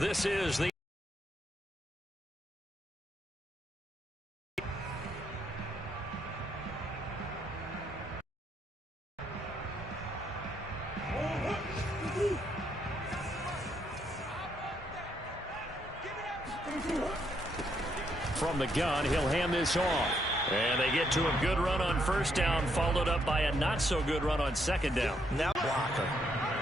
This is the from the gun. He'll hand this off. And they get to a good run on first down, followed up by a not-so-good run on second down. Now blocker.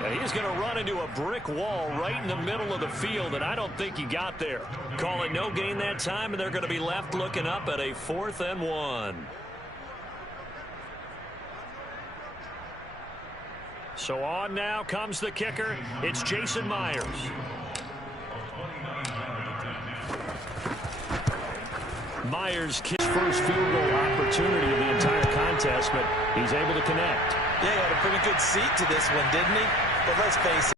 And he's going to run into a brick wall right in the middle of the field, and I don't think he got there. Call it no gain that time, and they're going to be left looking up at a 4th and 1. So on now comes the kicker. It's Jason Myers. Myers kicks first field goal opportunity of the entire contest, but he's able to connect. Yeah, he had a pretty good seat to this one, didn't he? But let's face it,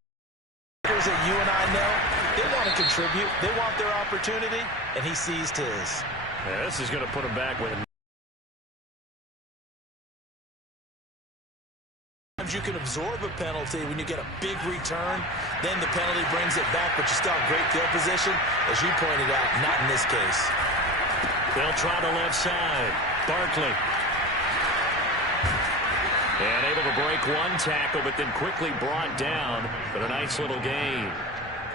kickers that you and I know, they want to contribute. They want their opportunity, and he seized his. Yeah, this is going to put him back with him. Sometimes you can absorb a penalty when you get a big return. Then the penalty brings it back, but you still have great field position. As you pointed out, not in this case. They'll try the left side. Barkley. And able to break one tackle, but then quickly brought down. But a nice little gain.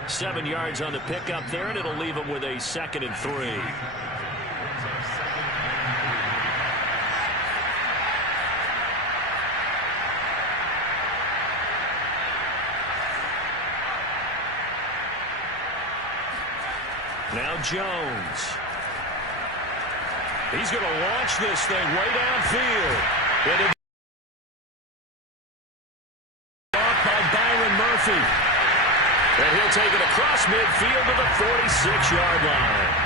7 yards on the pickup there, and it'll leave him with a 2nd and 3. Now Jones. He's going to launch this thing way downfield. Off by Byron Murphy. And he'll take it across midfield to the 46-yard line.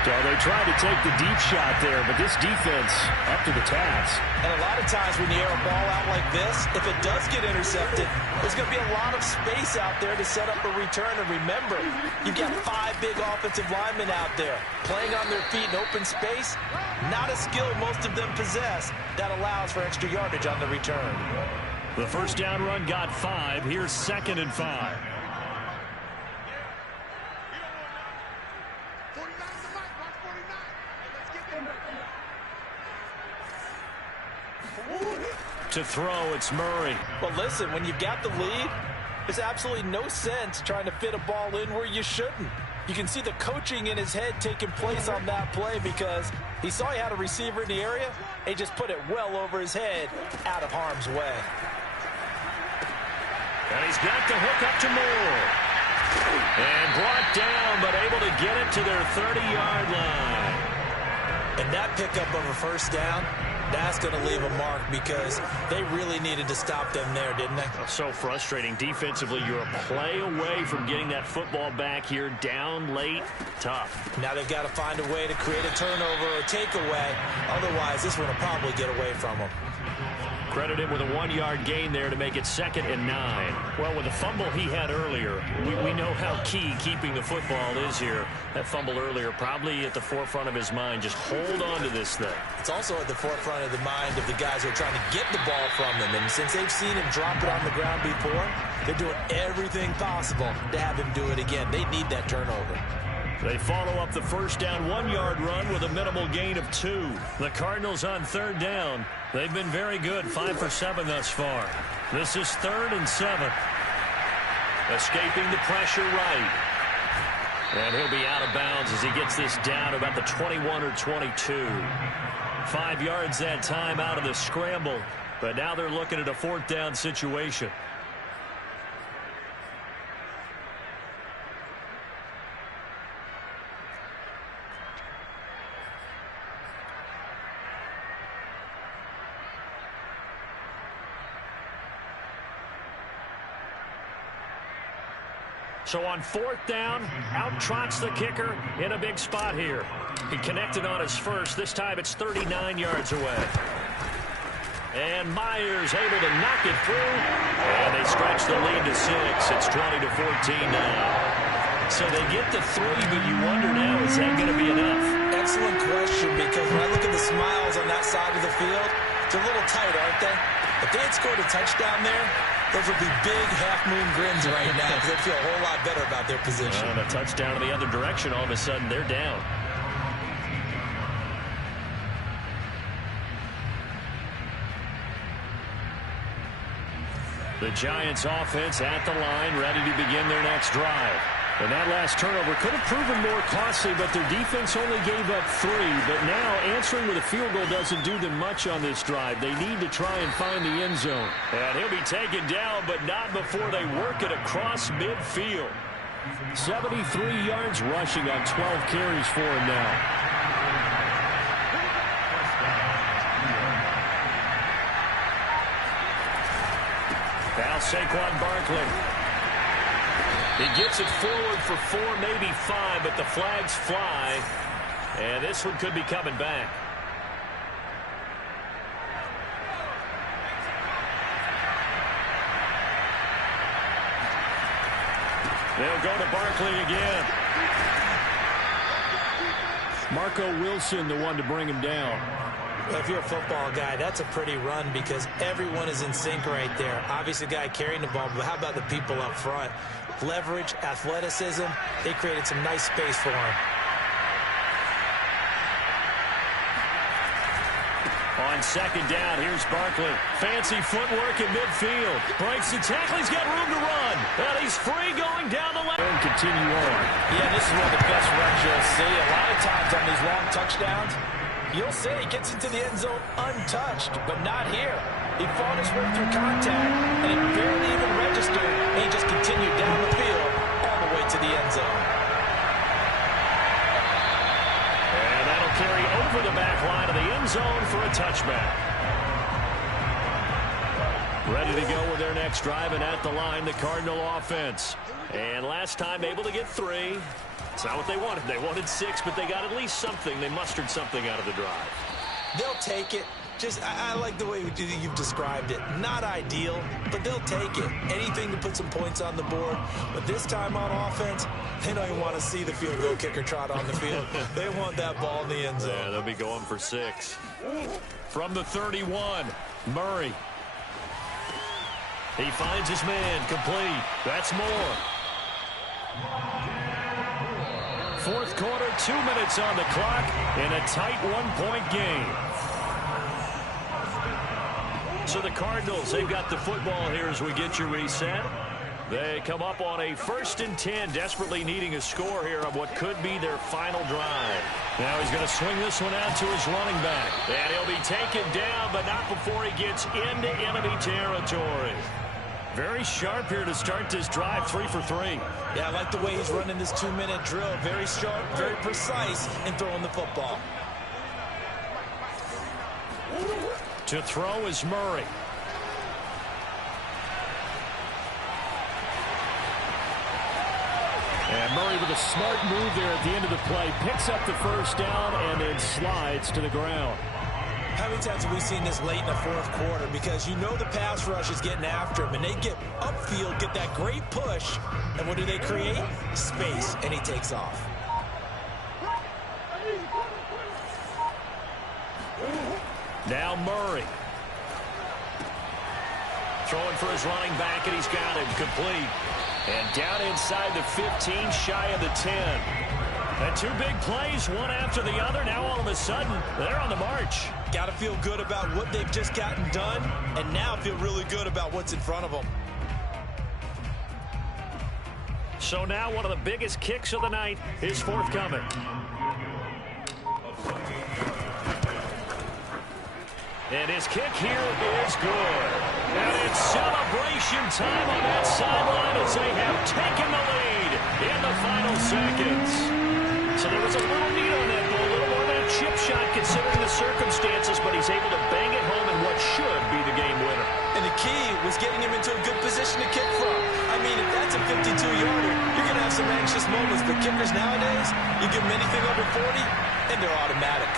So they tried to take the deep shot there, but this defense up to the task. And a lot of times when you air a ball out like this, if it does get intercepted, there's going to be a lot of space out there to set up a return. And remember, you've got 5 big offensive linemen out there playing on their feet in open space. Not a skill most of them possess that allows for extra yardage on the return. The first down run got 5. Here's 2nd and 5. To throw, it's Murray. Well, listen, when you've got the lead, there's absolutely no sense trying to fit a ball in where you shouldn't. You can see the coaching in his head taking place on that play because he saw he had a receiver in the area and he just put it well over his head out of harm's way. And he's got the hook up to Moore. And brought down, but able to get it to their 30-yard line. And that pickup of a first down, that's going to leave a mark because they really needed to stop them there, didn't they? So frustrating. Defensively, you're a play away from getting that football back here. Down late, tough. Now they've got to find a way to create a turnover or a takeaway. Otherwise, this one will probably get away from them. Credit him with a 1-yard gain there to make it 2nd and 9. Well, with the fumble he had earlier, we know how key keeping the football is here. That fumble earlier probably at the forefront of his mind. Just hold on to this thing. It's also at the forefront of the mind of the guys who are trying to get the ball from him. And since they've seen him drop it on the ground before, they're doing everything possible to have him do it again. They need that turnover. They follow up the first down 1-yard run with a minimal gain of 2. The Cardinals on 3rd down. They've been very good, 5 for 7 thus far. This is 3rd and 7. Escaping the pressure right. And he'll be out of bounds as he gets this down about the 21 or 22. 5 yards that time out of the scramble. But now they're looking at a 4th down situation. So on 4th down, out trots the kicker in a big spot here. He connected on his first. This time it's 39 yards away. And Myers able to knock it through. And they stretch the lead to 6. It's 20-14 now. So they get to 3, but you wonder now, is that going to be enough? Excellent question, because when I look at the smiles on that side of the field, it's a little tight, aren't they? If they had scored a touchdown there, Those will be big half-moon grins right now because they feel a whole lot better about their position. And a touchdown in the other direction, all of a sudden they're down. The Giants offense at the line, ready to begin their next drive. And that last turnover could have proven more costly, but their defense only gave up 3. But now answering with a field goal doesn't do them much on this drive. They need to try and find the end zone. And he'll be taken down, but not before they work it across midfield. 73 yards rushing on 12 carries for him now. Now Saquon Barkley. He gets it forward for 4, maybe 5, but the flags fly. And this one could be coming back. They'll go to Barkley again. Marco Wilson, the one to bring him down. If you're a football guy, that's a pretty run because everyone is in sync right there. Obviously, the guy carrying the ball, but how about the people up front? Leverage, athleticism, they created some nice space for him. On second down, here's Barkley. Fancy footwork in midfield. Breaks the tackle. He's got room to run. And he's free going down the lane. And continue on. Yeah, this is one of the best runs you'll see. A lot of times on these long touchdowns, you'll see he gets into the end zone untouched, but not here. He fought his way through contact, and it barely even registered, and he just continued down the field all the way to the end zone. And that'll carry over the back line of the end zone for a touchback. Ready to go with their next drive, and at the line, the Cardinal offense. And last time able to get 3. It's not what they wanted. They wanted 6, but they got at least something. They mustered something out of the drive. They'll take it. I like the way you've described it. Not ideal, but they'll take it. Anything to put some points on the board. But this time on offense, they don't even want to see the field goal kicker trot on the field. They want that ball in the end zone. Yeah, they'll be going for 6. From the 31, Murray. He finds his man, complete. That's more. Fourth quarter, 2 minutes on the clock in a tight 1-point game. So the Cardinals, they've got the football here as we get you reset. They come up on a 1st and 10, desperately needing a score here on what could be their final drive. Now he's going to swing this one out to his running back. And he'll be taken down, but not before he gets into enemy territory. Very sharp here to start this drive, 3 for 3. Yeah, I like the way he's running this 2-minute drill. Very sharp, very precise in throwing the football. To throw is Murray. And Murray with a smart move there at the end of the play. Picks up the first down and then slides to the ground. How many times have we seen this late in the fourth quarter? Because you know the pass rush is getting after him, and they get upfield, get that great push, and what do they create? Space, and he takes off. Now Murray. Throwing for his running back, and he's got him complete. And down inside the 15, shy of the 10. And 2 big plays, one after the other. Now all of a sudden, they're on the march. Got to feel good about what they've just gotten done, and now feel really good about what's in front of them. So now one of the biggest kicks of the night is forthcoming. And his kick here is good. And it's celebration time on that sideline as they have taken the lead in the final seconds. So there was a little need on that goal, a little more than a chip shot considering the circumstances, but he's able to bang it home in what should be the game winner. And the key was getting him into a good position to kick from. I mean, if that's a 52-yarder, you're going to have some anxious moments. But kickers nowadays, you give them anything over 40, and they're automatic.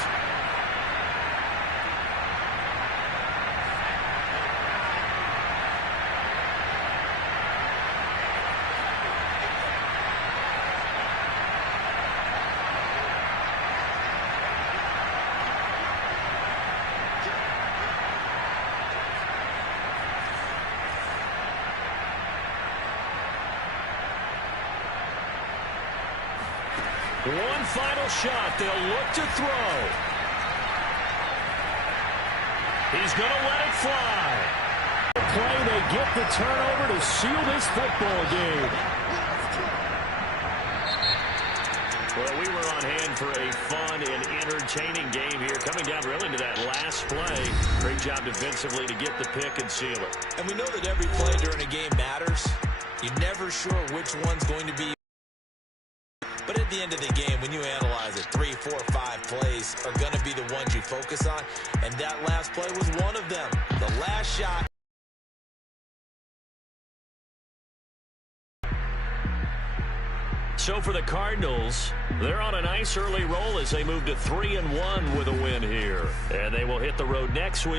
One final shot. They'll look to throw. He's going to let it fly. Play, they get the turnover to seal this football game. Well, we were on hand for a fun and entertaining game here. Coming down really to that last play. Great job defensively to get the pick and seal it. And we know that every play during a game matters. You're never sure which one's going to be. But at the end of the game, when you analyze it, 3, 4, 5 plays are going to be the ones you focus on. And that last play was one of them. The last shot. So for the Cardinals, they're on a nice early roll as they move to 3-1 with a win here. And they will hit the road next week.